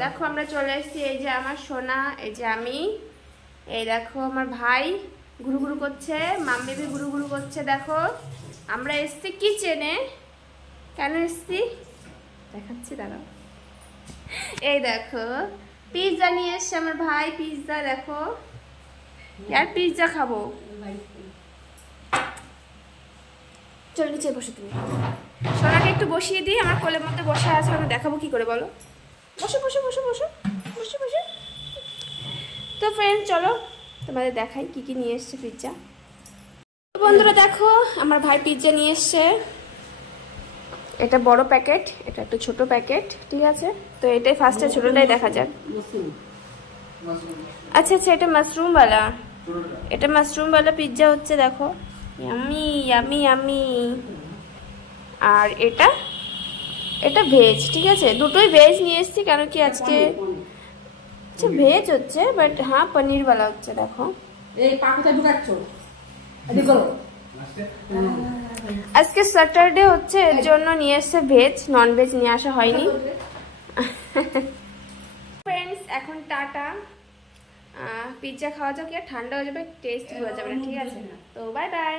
দেখো আমরা চলে এসেছি, এই যে আমার সোনা, এই যে আমি, এই দেখো আমার ভাই ঘুরু ঘুরু করছে, মাম বেবি ঘুরু ঘুরু করছে। দেখো আমরা এসেছি কিচেনে। কেন এসেছি দেখাচ্ছি, দাঁড়াও। এই দেখো পিৎজা নিয়ে এসছে আমার ভাই, পিৎজা। দেখো আর পিৎজা খাবো। চল নিচে বসে, তুমি সোনাকে একটু বসিয়ে দিই, আমার কোলের মধ্যে বসে আছে, আমি দেখাবো কি করে, বলো। বসো বসো বসো বসো বসো বসো। তো ফ্রেন্ড চলো তোমাদের দেখাই কি কি নিয়ে এসছে পিৎজা। বন্ধুরা দেখো আমার ভাই পিৎজা নিয়ে এসছে। এটা বড় প্যাকেট, এটা একটা ছোট প্যাকেট, ঠিক আছে। তো এটাই ফার্স্টে ছোটটাই দেখা যাক। আচ্ছা আচ্ছা, এটা মাশরুমওয়ালা, এটা মাশরুমওয়ালা পিৎজা হচ্ছে। দেখো ইয়ামি ইয়ামি ইয়ামি। আর এটা এটা ভেজ, ঠিক আছে। দুটোই ভেজ নিয়ে এসেছি, কেন কি আজকে আচ্ছা ভেজ হচ্ছে, বাট হ্যাঁ পনিরওয়ালা হচ্ছে। দেখো আজকে স্যাটারডে হচ্ছে, এর জন্য নিয়ে এসছে ভেজ, নন ভেজ নিয়ে আসা হয়নি। ফ্রেন্ডস এখন টাটা, পিৎজা খাওয়া যাক, কি ঠান্ডা হয়ে যাবে, টেস্ট হয়ে যাবে না, ঠিক আছে। তো বাই বাই।